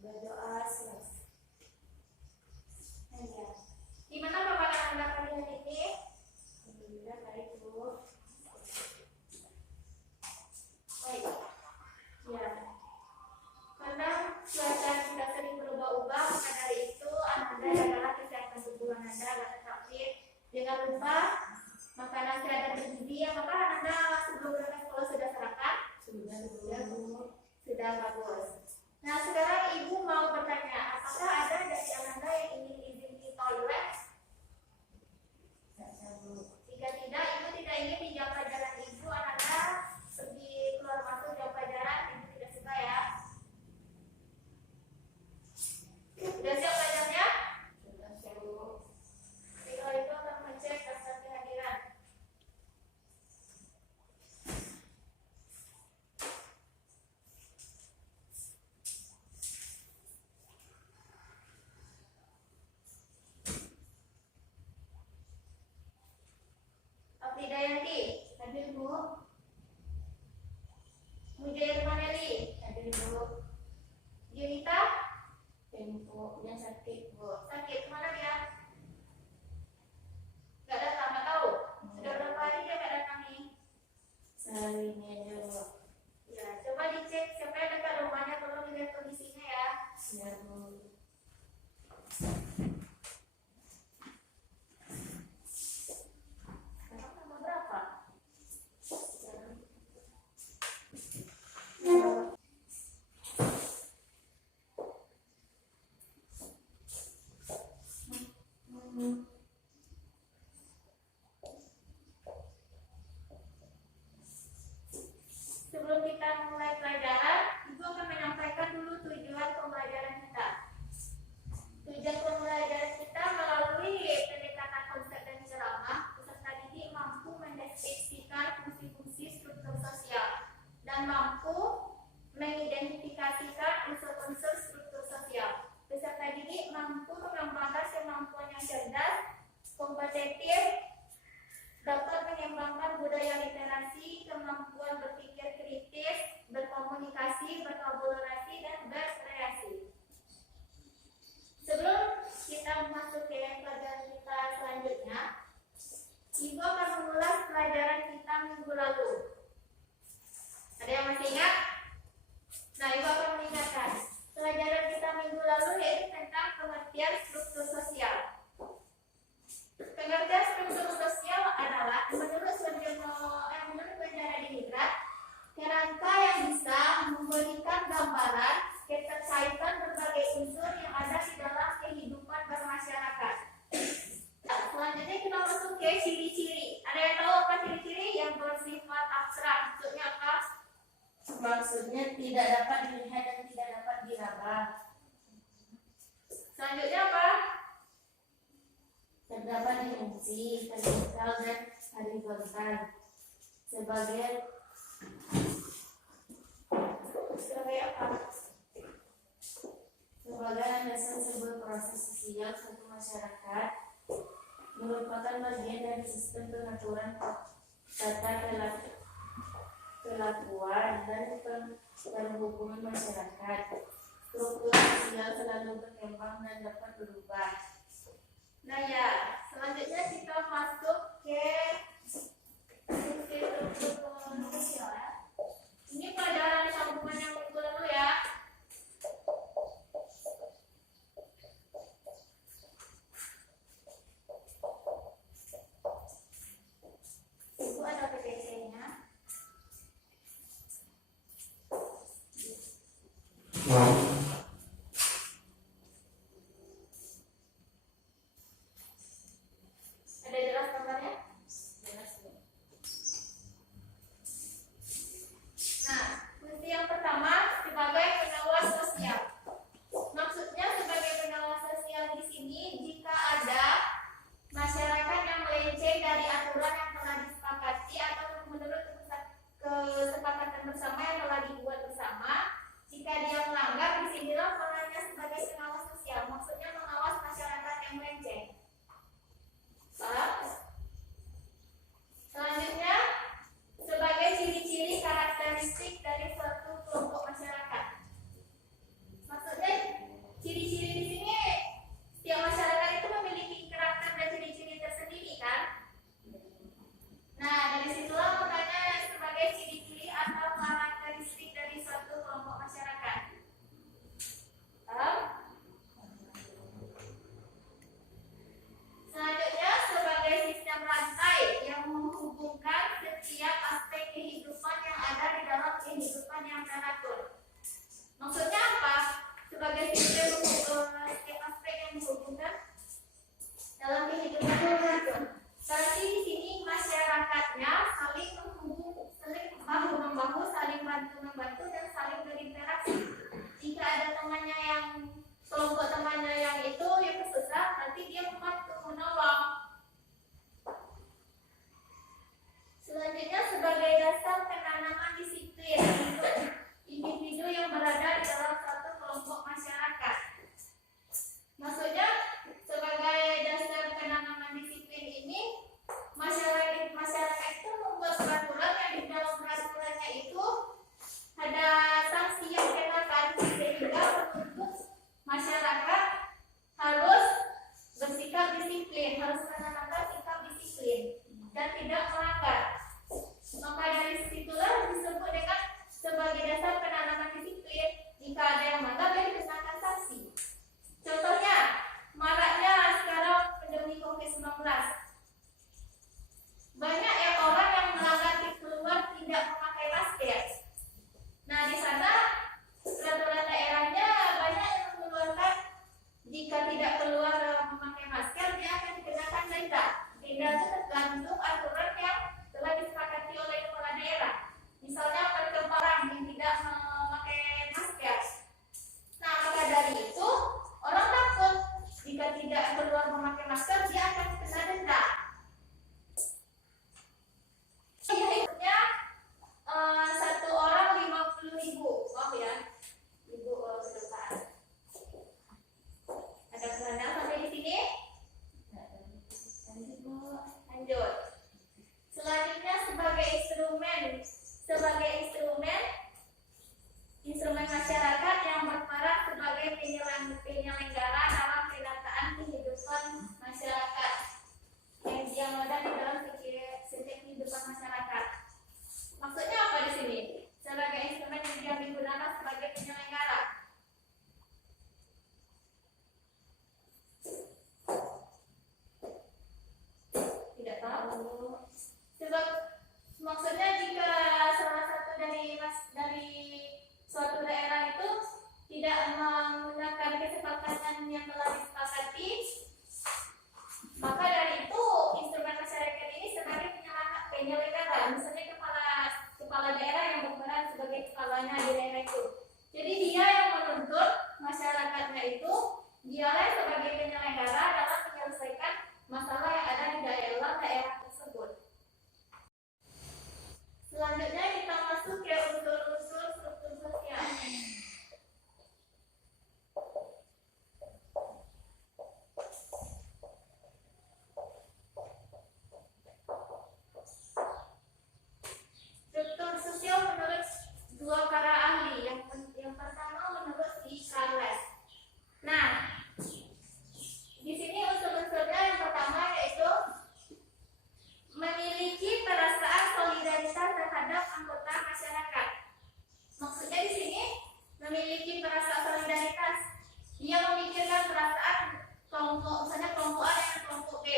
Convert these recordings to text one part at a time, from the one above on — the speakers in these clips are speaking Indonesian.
Berdoa selesai. Gimana paparan Anda pagi hari ini? Alhamdulillah baik, Bu. Baik. Ya. Karena cuaca sudah sering berubah-ubah, maka dari itu Anda adalah kesehatan tubuh Anda agar tetap fit. Jangan lupa makanan sehat dan bergizi. Apakah Anda sebelum berangkat sekolah sudah sarapan? Sudah, Bu. Sudah, bagus. Nah, sekarang Ibu mau bertanya, apakah ada dari Anda yang ingin izin di toilet? Jika tidak, Ibu tidak ingin di jam pelajaran Ibu, Anda pergi keluar masuk jam pelajaran, Ibu tidak suka ya? Sudah siap pelajarnya? Sudah siap, Bu. Jadi kalau itu akan mengecek daftar kehadiran. Dayanti, hadir, Bu. Mujaya Maneli, hadir, Bu. Junita, Tempo, yang sakit, Bu. Sakit, kemana dia? Gak datang, gak tahu. Sudah berapa hari dia gak datang nih? Sehari ini aja, Bu. Ya, coba dicek siapa yang dekat rumahnya, tolong dilihat kondisinya ya. Ya, Bu. Sebelum kita mulai pelajaran, Ibu akan menyampaikan dulu tujuan pembelajaran kita. Tujuan pembelajaran kita melalui pendekatan konsep dan ceramah, peserta didik mampu mendeskripsikan fungsi-fungsi struktur sosial dan mampu mengidentifikasikan unsur-unsur struktur sosial. Peserta didik mampu mengembangkan kemampuan yang cerdas, kompetitif, dapat mengembangkan budaya literasi, kemampuan berpikir kritis, berkomunikasi, berkolaborasi, dan berkreasi. Sebelum kita masuk ke pelajaran kita selanjutnya, Ibu akan mengulas pelajaran kita minggu lalu. Ada yang masih ingat? Nah, Ibu akan mengingatkan. Pelajaran kita minggu lalu yaitu tentang pengertian struktur sosial. Pengertian struktur sosial adalah menurut Bendera Dinigrat, kerangka yang bisa memberikan gambaran keterkaitan berbagai unsur yang ada di dalam kehidupan bermasyarakat. Nah, selanjutnya kita masuk ke ciri-ciri. Ada yang tahu apa ciri-ciri yang bersifat abstrak? Maksudnya apa? Maksudnya tidak dapat dilihat dan tidak dapat diraba. Selanjutnya apa? Terdapat dimensi vertikal dan horizontal sebagai apa? Sebagai landasan sebuah proses sosial suatu masyarakat merupakan bagian dari sistem pengaturan tata kelakuan dan perhubungan masyarakat. Struktur sosial selalu berkembang dan dapat berubah. Nah ya, selanjutnya kita masuk ke fungsi struktur sosial ya. Ini pelajaran sambungan yang minggu lalu ya. Itu ada PPT-nya. Ada jelas gambarnya? Jelas. Nah, fungsi yang pertama sebagai pengawas masyarakat yang berperan sebagai penyelenggara dalam penataan kehidupan masyarakat yang ada di dalam setiap kehidupan masyarakat. Maksudnya apa di sini? Sebagai instrumen yang digunakan sebagai penyelenggara. Tidak tahu. Sebab maksudnya jika salah satu dari suatu daerah itu tidak menggunakan kesepakatan yang telah disepakati, maka dari itu instrumen masyarakat ini sebagai penyelenggara, misalnya kepala daerah yang berperan sebagai kepalanya di daerah itu. Jadi dia yang menuntut masyarakatnya itu, dialah sebagai penyelenggara dalam menyelesaikan masalah yang ada di daerah tersebut. Selanjutnya kita masuk ke unsur-unsur struktur sosial. Struktur sosial menurut dua para ahli. Yang pertama menurut si Charles. Nah, di sini unsur-unsurnya yang pertama yaitu memiliki perasaan solidaritas terhadap anggota masyarakat. Maksudnya di sini memiliki perasaan solidaritas. Dia memikirkan perasaan kelompok, misalnya kelompok A dengan kelompok B.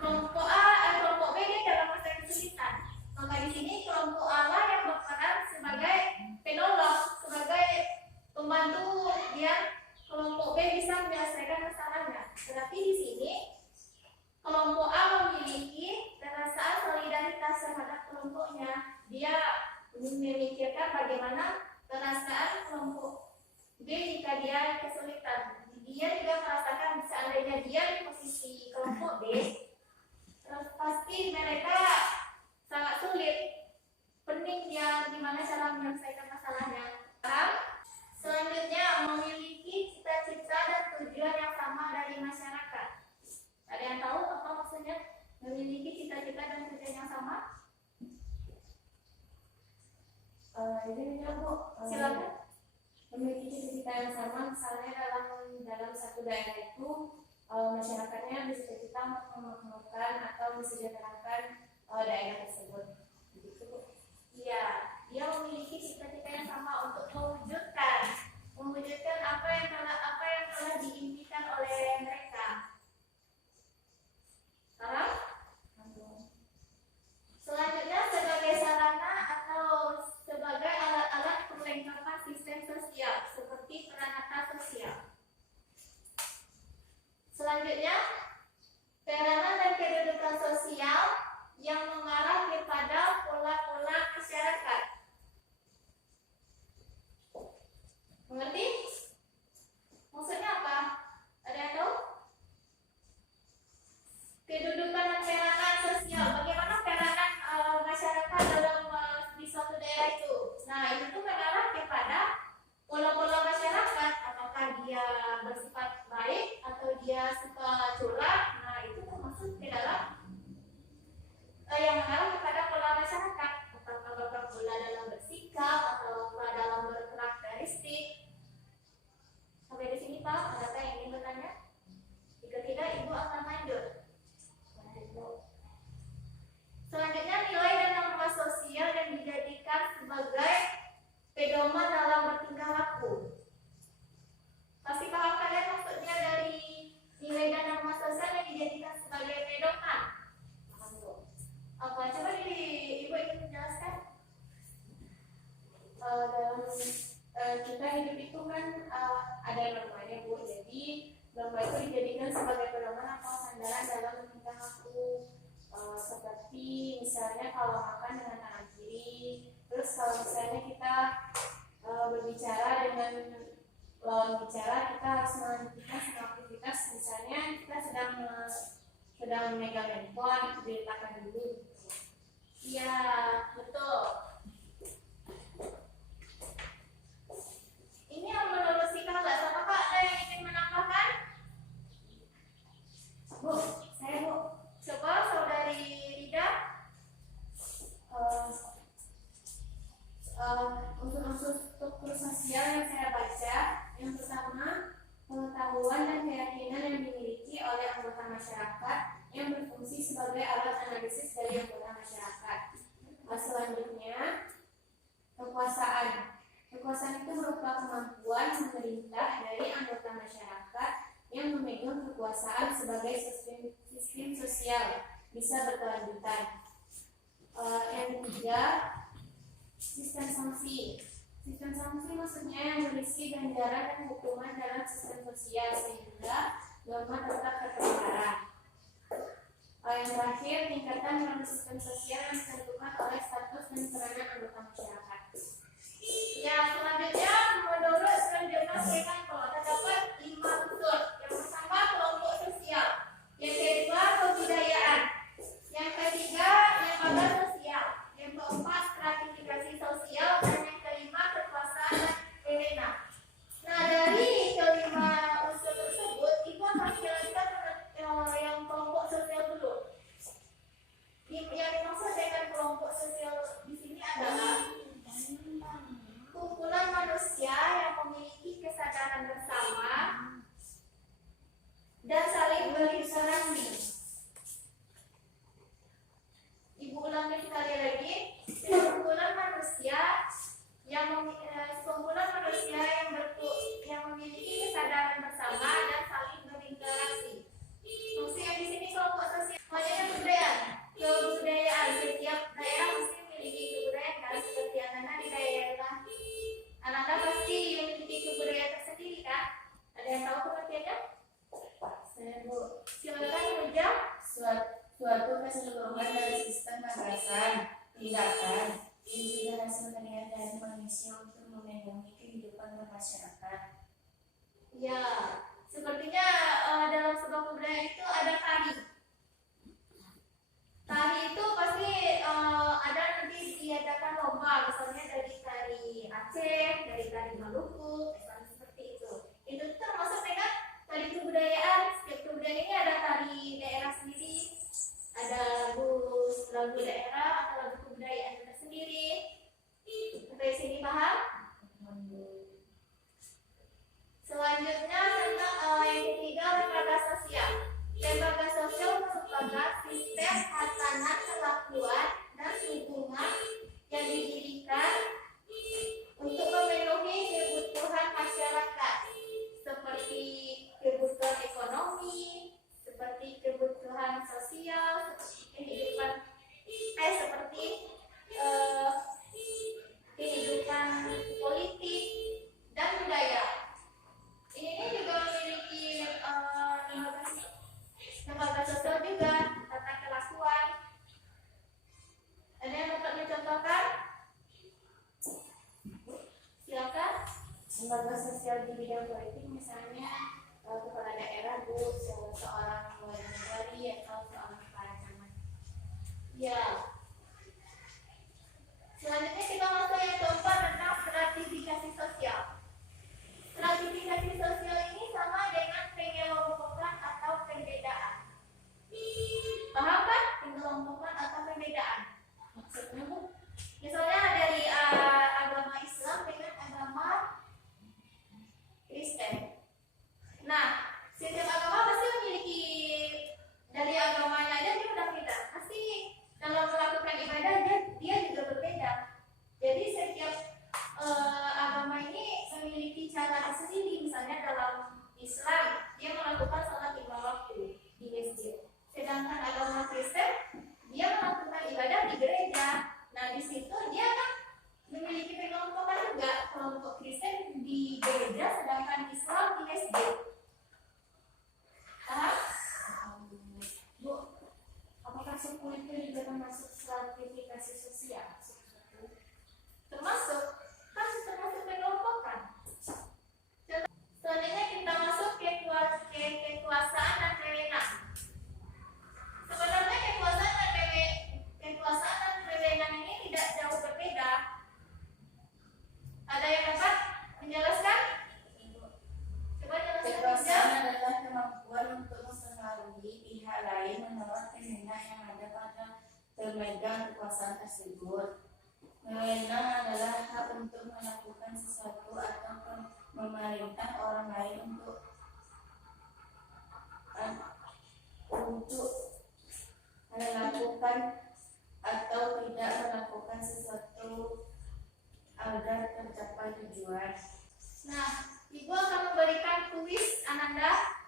Kelompok A dan kelompok B dia dalam masa kesulitan. Maka di sini kelompok A lah yang berperan sebagai penolong, sebagai pembantu biar kelompok B bisa menyelesaikan masalahnya. Tetapi di sini kelompok A memiliki perasaan solidaritas terhadap kelompoknya. Dia memikirkan bagaimana perasaan kelompok B jika dia kesulitan. Dia juga merasakan seandainya dia di posisi kelompok B, pasti mereka sangat sulit. Pening dia gimana cara menyelesaikan masalahnya. Selanjutnya memiliki cita-cita dan tujuan yang sama dari masyarakat. Ada yang tahu apa maksudnya memiliki cita-cita dan tujuan yang sama? Ini ya Bu, Silakan. memiliki cita-cita yang sama, misalnya dalam satu daerah itu masyarakatnya bercita-cita memakmurkan atau mesejahterakan daerah tersebut. Begitu Bu. Iya, dia memiliki cita-cita yang sama untuk mewujudkan apa yang telah diimpikan oleh mereka. Paham? Selanjutnya sebagai sarana atau sebagai alat-alat perlengkapan sistem sosial seperti peranata sosial. Selanjutnya peranan dan kedudukan sosial yang mengarah kepada pola-pola masyarakat. Mengerti? Maksudnya apa? Ada yang tahu? Kedudukan dan peranan sosial. Bagaimana peranan masyarakat dalam di suatu daerah itu? Nah, itu tuh mengarah kepada pola-pola masyarakat. Apakah dia bersifat baik atau dia suka curang? Nah, itu termasuk ke dalam yang mengarah kepada pola masyarakat. Apakah pola dalam bersikap atau dalam berkarakteristik? Sampai di sini Pak, adakah yang ingin bertanya? Jika tidak, Ibu akan lanjut. Selanjutnya nilai dan norma sosial yang dijadikan sebagai pedoman dalam bertingkah laku. Pasti paham kalian maksudnya dari nilai dan norma sosial yang dijadikan sebagai pedoman? Apa? Coba Ibu ingin menjelaskan? Dalam kita hidup itu kan ada normanya Bu, jadi norma itu dijadikan sebagai pedoman atau sandaran dalam bertingkah laku. Seperti misalnya kalau makan dengan tangan kiri, terus kalau misalnya kita berbicara dengan lawan bicara, kita harus menghentikan semua aktivitas. Misalnya kita sedang memegang handphone, diletakkan dulu. Iya, betul. Ini yang menurut si Kakak, apakah ada yang ingin menambahkan? Bu, saya Bu. Coba saudari Rida. Unsur-unsur itu berupa kemampuan memerintah dari anggota masyarakat yang memegang kekuasaan sebagai sistem sosial bisa berkelanjutan. Yang ketiga, sistem sanksi. Sistem sanksi maksudnya yang berisi ganjaran dan hukuman dalam sistem sosial sehingga gama tetap terpelihara. Yang terakhir, tingkatan dalam sistem sosial yang ditentukan oleh status dan peranan anggota masyarakat. Ya, selanjutnya menurut Skandinavian Fremantle terdapat 5 unsur. Yang pertama kelompok sosial, yang kedua kebudayaan, yang ketiga lembaga sosial, yang keempat stratifikasi sosial, dan yang kelima kekuasaan dan wewenang. Nah, dari kelima unsur tersebut itu akan dijelaskan yang kelompok sosial dulu. Yang dimaksud dengan kelompok sosial di sini adalah kumpulan manusia yang memiliki kesadaran bersama dan saling berinteraksi. Ibu ulangi sekali lagi. Kumpulan manusia yang memiliki kesadaran bersama dan saling berinteraksi. Fungsi yang di sini kelompok sosial. Selanjutnya kebudayaan. Setiap daerah mesti memiliki kebudayaan kan, seperti anak-anak di daerah. Anak-anak pasti memiliki kebudayaan tersendiri kan? Ada yang tahu pengertiannya? Saya Bu. Silakan menjawab. Suatu keseluruhan dari sistem gagasan, tindakan, yang juga hasil karya dari manusia untuk memenuhi kehidupan bermasyarakat. Ya, sepertinya dalam sebuah kebudayaan itu ada tari. Tari itu pasti ada nanti diadakan lomba, misalnya dari tari Aceh, dari tari Maluku, misalnya seperti itu. Itu termasuk dengan tari kebudayaan. Setiap kebudayaan ini ada tari daerah sendiri, ada lagu daerah atau lagu kebudayaan tersendiri. Sampai sini paham? Selanjutnya tentang yang ketiga, lembaga sosial. Lembaga sosial merupakan sistem tatanan kelakuan dan hubungan yang didirikan untuk memenuhi kebutuhan masyarakat, seperti kebutuhan ekonomi, seperti kebutuhan sosial, seperti kehidupan politik dan budaya. Ini juga memiliki lembaga sosial juga, tata kelakuan. Ada yang dapat mencontohkan? Silakan. Lembaga sosial di bidang politik misalnya kepala daerah Bu, seorang wali atau seorang kepala camat. Ya. Selanjutnya kita masuk yang keempat tentang stratifikasi sosial. Stratifikasi sosial ini sama dengan pengelompokan atau perbedaan. Paham kan? Pengelompokan atau perbedaan. Maksudnya Bu? Misalnya dari agama Islam dengan agama Kristen. Nah, setiap agama pasti memiliki dari agamanya aja dia udah beda. Pasti dalam melakukan ibadah dia juga berbeda. Jadi setiap agama ini memiliki cara tersendiri. Misalnya dalam Islam dia melakukan sholat 5 waktu di masjid. Sedangkan agama Kristen dia melakukan ibadah di gereja. Nah di situ dia kan memiliki pengelompokan juga. Kelompok Kristen di gereja, sedangkan Islam di masjid. Bu, apakah suku itu juga termasuk stratifikasi sosial? Termasuk, kan termasuk pengelompokan. Selanjutnya kita masuk ke kekuasaan dan wewenang. Sebenarnya kekuasaan dan wewenang ini tidak jauh berbeda. Ada yang dapat menjelaskan? Coba jelaskan. Kekuasaan adalah kemampuan untuk mempengaruhi pihak lain menolak kehendak yang ada pada pemegang kekuasaan tersebut. Wewenang adalah hak untuk melakukan sesuatu atau memerintah orang lain untuk melakukan atau tidak melakukan sesuatu agar tercapai tujuan. Nah, Ibu akan memberikan kuis Ananda.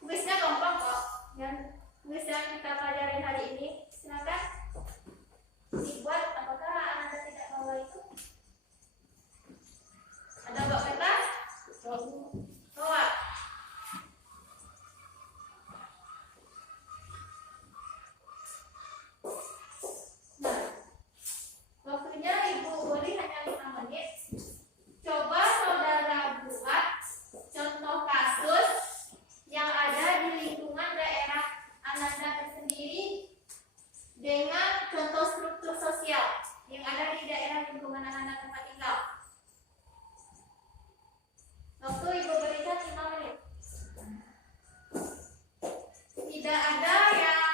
Kuisnya gampang kok. Dan kuis yang kita pelajari hari ini, silakan dibuat. Apakah Ananda tidak bawa itu? Ada bawa peta? Bawa. Nah, waktunya Ibu beri hanya 5 menit. Coba saudara buat contoh kasus yang ada di lingkungan daerah Ananda tersendiri dengan contoh struktur sosial yang ada di daerah lingkungan Ananda tempat tinggal. Waktu Ibu berikan 5 menit. Tidak ada yang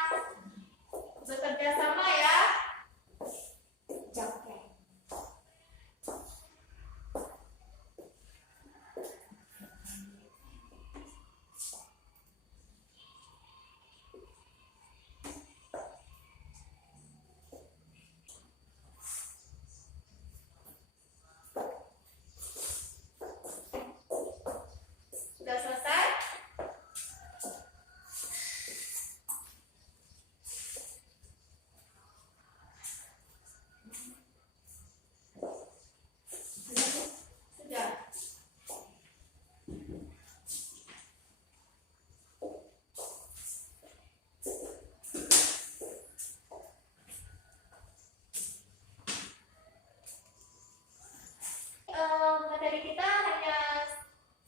bekerja sama ya. Oke. Sudah selesai? Sudah. Materi kita hanya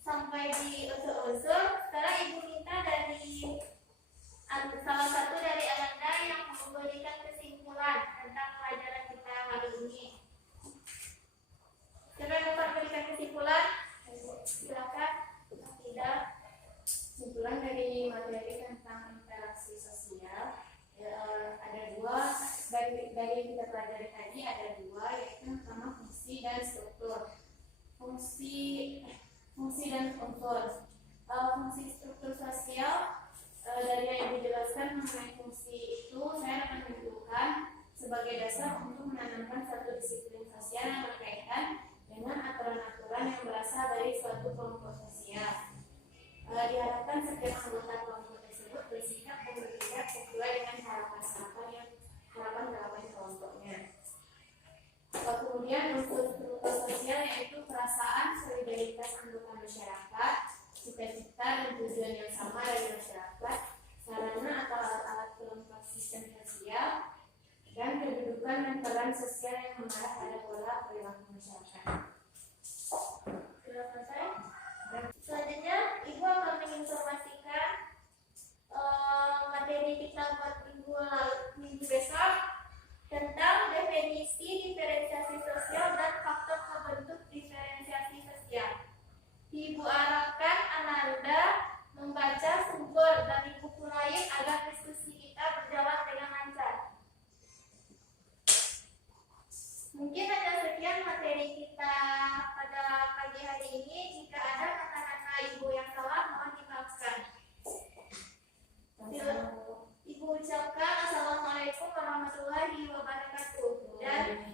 sampai di unsur-unsur. Sekarang Ibu minta dari salah satu dari Ananda yang memberikan kesimpulan tentang pelajaran kita hari ini. Siapa yang dapat memberikan kesimpulan? Silakan. Tidak. Kesimpulan dari materi tentang interaksi sosial ada dua dari yang kita pelajari tadi, ada dua, yaitu yang pertama fungsi dan struktur. Fungsi dan unsur. Fungsi struktur sosial dari yang Ibu jelaskan mengenai fungsi itu, saya akan menunjukkan sebagai dasar untuk menanamkan satu disiplin sosial yang berkaitan dengan aturan-aturan yang berasal dari suatu kelompok sosial. Diharapkan setiap anggota kelompok tersebut bersikap dan bertindak sesuai dengan harapan kelompoknya. Kemudian unsur struktur sosial yaitu perasaan solidaritas anggota masyarakat, cita-cita dan tujuan yang sama dari masyarakat, sarana atau alat-alat kelompok sistem sosial, dan kedudukan dan peran sosial yang mengarah pada pola perilaku masyarakat. Sudah selesai? Selanjutnya, Ibu akan menginformasikan materi kita buat minggu besok tentang definisi diferensiasi sosial dan faktor pembentuk diferensiasi sosial. Ibu harapkan Ananda membaca sumber dari buku lain agar diskusi kita berjalan dengan lancar. Mungkin hanya sekian materi kita pada pagi hari ini. Jika ada kata-kata Ibu yang salah, mohon dimaafkan. Ibu ucapkan Assalamualaikum warahmatullahi wabarakatuh. Dan